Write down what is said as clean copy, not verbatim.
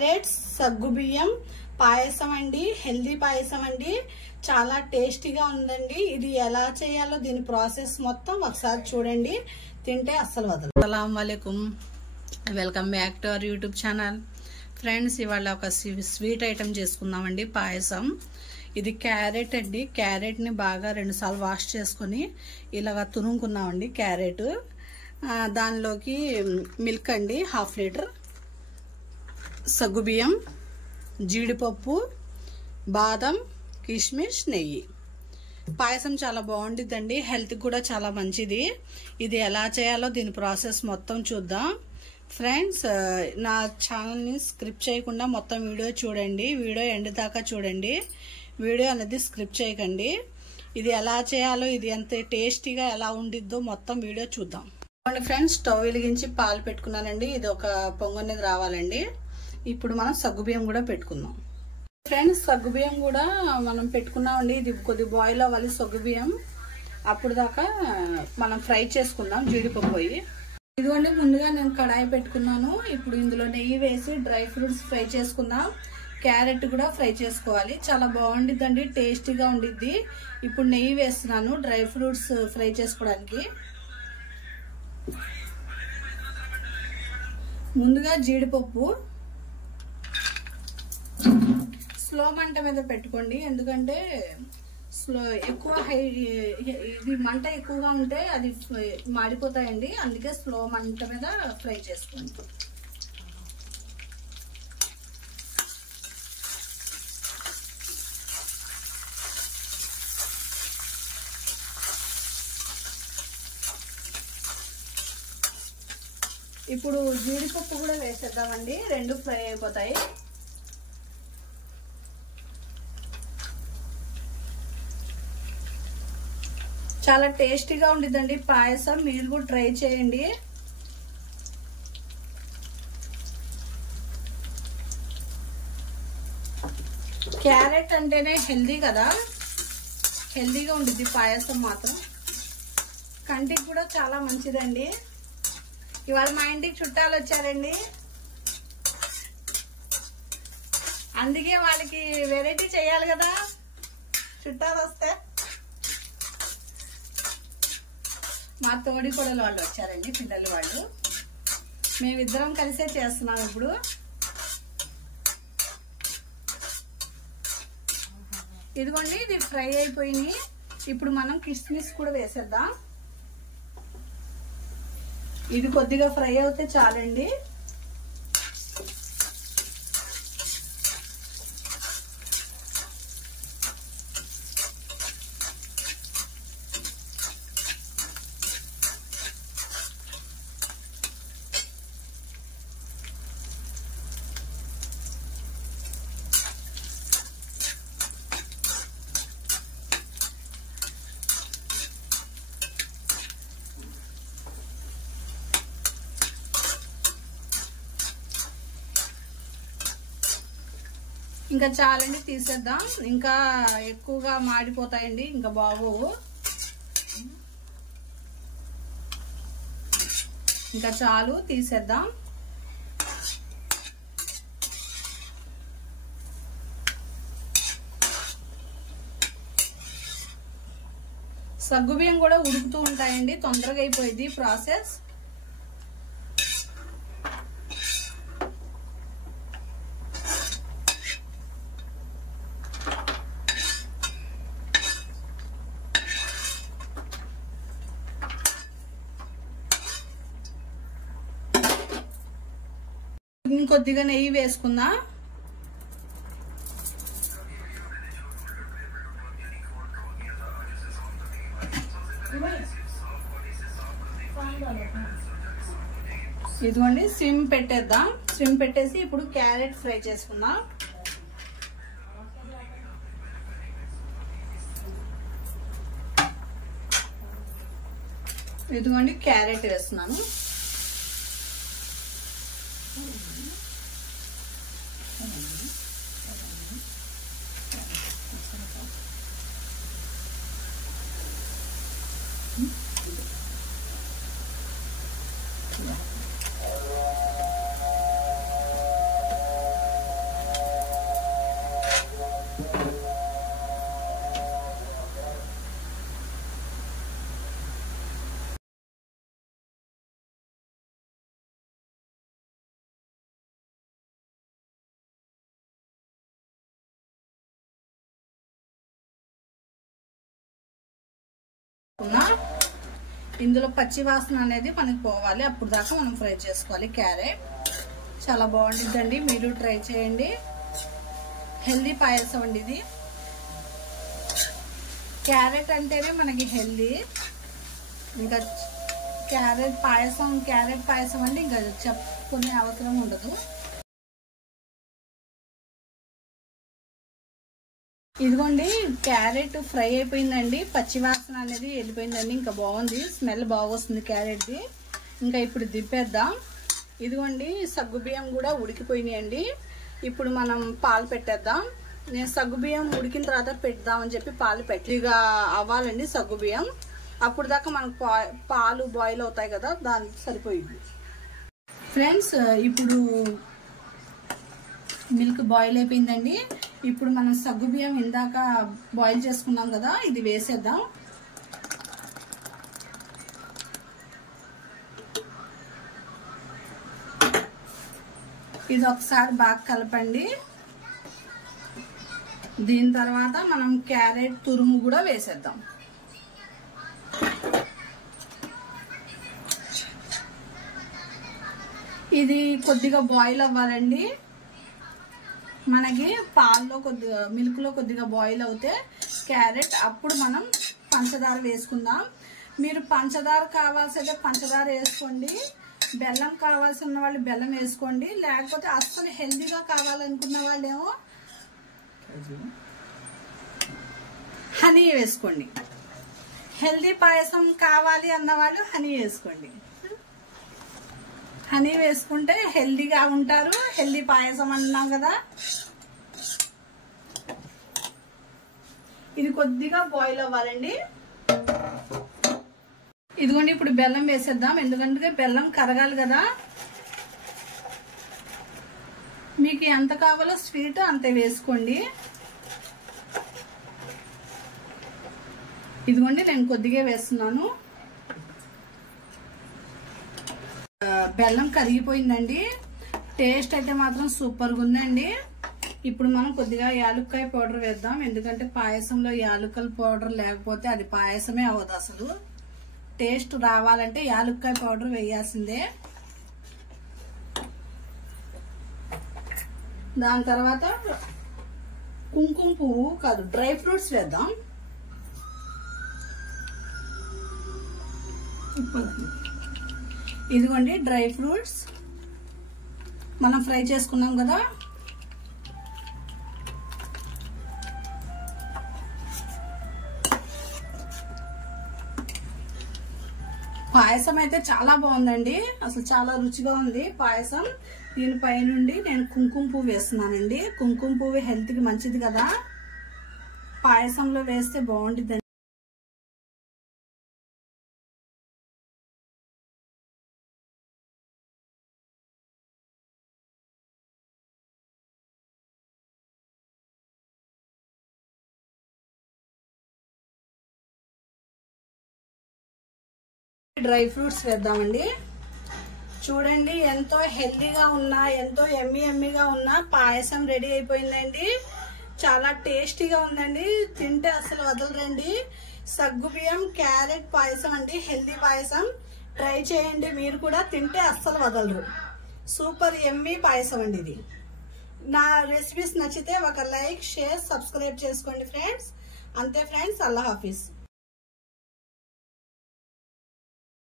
Carrots సగ్గుబియ్యం పాయసం అండి. Healthy పాయసం అండి. చాలా టేస్టీగా ఉందండి. ఇది ఎలా చేయాలో దీని ప్రాసెస్ మొత్తం ఒకసారి చూడండి. తింటే అస్సలు వదలదు. అస్సలాము అలైకుం, welcome back to our YouTube channel. Friends, ఇవాళ ఒక స్వీట్ ఐటమ్ చేసుకుందామండి, పాయసం. ఇది క్యారెట్ అండి. క్యారెట్ని బాగా 2 సార్లు వాష్ చేసుకొని ఇలాగా తురుముకున్నామండి. క్యారెట్ దానిలోకి మిల్క్ అండి 1/2 లీటర్, సగ్గుబియ్యం, జీడిపప్పు, బాదం, కిస్మిస్, నెయ్యి. పాయసం చాలా బాగుంటుందండి. హెల్త్ కూడా చాలా మంచిది. ఇది ఎలా చేయాలో దీని ప్రాసెస్ మొత్తం చూద్దాం. ఫ్రెండ్స్, నా ఛానల్ని స్క్రిప్ట్ చేయకుండా మొత్తం వీడియో చూడండి. వీడియో ఎండ్ దాకా చూడండి. వీడియో అనేది స్క్రిప్ట్ చేయకండి. ఇది ఎలా చేయాలో, ఇది ఎంత టేస్టీగా ఎలా ఉండిద్దో మొత్తం వీడియో చూద్దాం. ఫ్రెండ్స్, స్టవ్ వెలిగించి పాలు పెట్టుకున్నానండి. ఇది ఒక పొంగు అనేది రావాలండి. ఇప్పుడు మనం సగ్గుబియ్యం కూడా పెట్టుకుందాం. ఫ్రెండ్స్, సగ్గుబియ్యం కూడా మనం పెట్టుకున్నామండి. ఇది కొద్ది బాయిల్ అవ్వాలి సగ్గుబియ్యం. అప్పుడు దాకా మనం ఫ్రై చేసుకుందాం జీడిపప్పు పోయి. ఇదిగోండి, ముందుగా నేను కడాయి పెట్టుకున్నాను. ఇప్పుడు ఇందులో నెయ్యి వేసి డ్రై ఫ్రూట్స్ ఫ్రై చేసుకుందాం. క్యారెట్ కూడా ఫ్రై చేసుకోవాలి. చాలా బాగుండిద్దండి, టేస్టీగా ఉండిద్ది. ఇప్పుడు నెయ్యి వేస్తున్నాను డ్రై ఫ్రూట్స్ ఫ్రై చేసుకోవడానికి. ముందుగా జీడిపప్పు స్లో మంట మీద పెట్టుకోండి. ఎందుకంటే ఎక్కువ ఇది మంట ఎక్కువగా ఉంటే అది మాడిపోతాయండి. అందుకే స్లో మంట మీద ఫ్రై చేసుకోండి. ఇప్పుడు జీడిపప్పు కూడా వేసేద్దామండి. 2 ఫ్రై అయిపోతాయి. చాలా టేస్టీగా ఉండిద్దండి పాయసం. మీరు కూడా ట్రై చేయండి. క్యారెట్ అంటేనే హెల్దీ కదా, హెల్దీగా ఉండిద్ది పాయసం మాత్రం. కంటికి కూడా చాలా మంచిదండి. ఇవాళ మా ఇంటికి చుట్టాలు వచ్చారండి. అందుకే వాళ్ళకి వెరైటీ చేయాలి కదా, చుట్టాలు వస్తే. మా తోడి కొడలు వాళ్ళు వచ్చారండి, పిల్లలు వాళ్ళు. మేమిద్దరం కలిసే చేస్తున్నాం ఇప్పుడు. ఇదిగోండి, ఇది ఫ్రై అయిపోయింది. ఇప్పుడు మనం కిస్మిస్ కూడా వేసేద్దాం. ఇది కొద్దిగా ఫ్రై అవుతే చాలండి. ఇంకా చాలండి, తీసేద్దాం. ఇంకా ఎక్కువగా మాడిపోతాయండి, ఇంకా బాగోవు. ఇంకా చాలు, తీసేద్దాం. సగ్గుబియ్యం కూడా ఉడుకుతూ ఉంటాయండి, తొందరగా అయిపోయింది ప్రాసెస్. ఇంకొద్దిగా నెయ్యి వేసుకుందా. ఇదిగోండి, సిమ్ పెట్టేద్దాం. సిమ్ పెట్టేసి ఇప్పుడు క్యారెట్ ఫ్రై చేసుకుందాం. ఇదిగోండి, క్యారెట్ వేస్తున్నాను. ఇందులో పచ్చి వాసన అనేది మనకి పోవాలి, అప్పుడు దాకా మనం ఫ్రై చేసుకోవాలి. క్యారెట్ చాలా బాగుంటుందండి, మీరు ట్రై చేయండి. హెల్దీ పాయసం అండి ఇది. క్యారెట్ అంటేనే మనకి హెల్దీ. ఇంకా క్యారెట్ పాయసం అంటే ఇంకా చెప్పుకునే అవసరం ఉండదు. ఇదిగోండి క్యారెట్ ఫ్రై అయిపోయిందండి, పచ్చి వాసన అనేది వెళ్ళిపోయిందండి. ఇంకా బాగుంది, స్మెల్ బాగా వస్తుంది క్యారెట్ది. ఇంకా ఇప్పుడు దింపేద్దాం. ఇదిగోండి సగ్గుబియ్యం కూడా ఉడికిపోయినాయండి. ఇప్పుడు మనం పాలు పెట్టేద్దాం. నేను సగ్గుబియ్యం ఉడికిన తర్వాత పెడదామని చెప్పి పాలు పెట్టిగా అవ్వాలండి సగ్గుబియ్యం. అప్పుడు దాకా మనకు పాలు బాయిల్ అవుతాయి కదా, దానికి సరిపోయింది. ఫ్రెండ్స్ ఇప్పుడు మిల్క్ బాయిల్ అయిపోయిందండి. ఇప్పుడు మనం సగ్గుబియ్యం ఇందాక బాయిల్ చేసుకున్నాం కదా, ఇది వేసేద్దాం. ఇది ఒకసారి బాగా కలపండి. దీని తర్వాత మనం క్యారెట్ తురుము కూడా వేసేద్దాం. ఇది కొద్దిగా బాయిల్ అవ్వాలండి. మనకి పాల్లో కొద్దిగా మిల్క్ లో కొద్దిగా బాయిల్ అవుతే క్యారెట్, అప్పుడు మనం పంచదార వేసుకుందాం. మీరు పంచదార కావాల్సింటే పంచదార వేసుకోండి, బెల్లం కావాల్సిన వాళ్ళు బెల్లం వేసుకోండి. లేకపోతే అస్సలు హెల్దీగా కావాలనుకున్న వాళ్ళేమో హనీ వేసుకోండి. హెల్దీ పాయసం కావాలి అన్న వాళ్ళు హనీ వేసుకోండి. హనీ వేసుకుంటే హెల్దీగా ఉంటారు. హెల్దీ పాయసం అన్నాం కదా. ఇది కొద్దిగా బాయిల్ అవ్వాలండి. ఇదిగోండి ఇప్పుడు బెల్లం వేసేద్దాం, ఎందుకంటే బెల్లం కరగాలి కదా. మీకు ఎంత కావాలో స్వీట్ అంతే వేసుకోండి. ఇదిగోండి నేను కొద్దిగా వేస్తున్నాను. బెల్లం కరిగిపోయిందండి. టేస్ట్ అయితే మాత్రం సూపర్గా ఉందండి. ఇప్పుడు మనం కొద్దిగా యాలుక్కాయ పౌడర్ వేద్దాం, ఎందుకంటే పాయసంలో యాలుక్కల పౌడర్ లేకపోతే అది పాయసమే అవ్వదు. అసలు టేస్ట్ రావాలంటే యాలుక్కాయ పౌడర్ వేయాల్సిందే. దాని తర్వాత కుంకుమ పువ్వు కాదు, డ్రై ఫ్రూట్స్ వేద్దాం. ఇదిగోండి డ్రై ఫ్రూట్స్ మనం ఫ్రై చేసుకున్నాం కదా. పాయసం అయితే చాలా బాగుందండి, అసలు చాలా రుచిగా ఉంది పాయసం. దీనిపై నుండి నేను కుంకుమ పువ్వు వేస్తున్నానండి. కుంకుమ పువ్వు హెల్త్ కి మంచిది కదా, పాయసంలో వేస్తే బాగుంటుంది. డ్రై ఫ్రూట్స్ వేద్దామండి. చూడండి ఎంతో హెల్దీగా ఉన్నా, ఎంతో ఎమ్మీగా ఉన్నా పాయసం రెడీ అయిపోయిందండి. చాలా టేస్టీగా ఉందండి, తింటే అసలు వదలరండి. సగ్గుబియ్యం క్యారెట్ పాయసం అండి, హెల్దీ పాయసం. ట్రై చేయండి, మీరు కూడా తింటే అస్సలు వదలరు. సూపర్ ఎమ్మీ పాయసం అండి ఇది. నా రెసిపీస్ నచ్చితే ఒక లైక్, షేర్, సబ్స్క్రైబ్ చేసుకోండి ఫ్రెండ్స్. అంతే ఫ్రెండ్స్, అల్లా హాఫీజ్.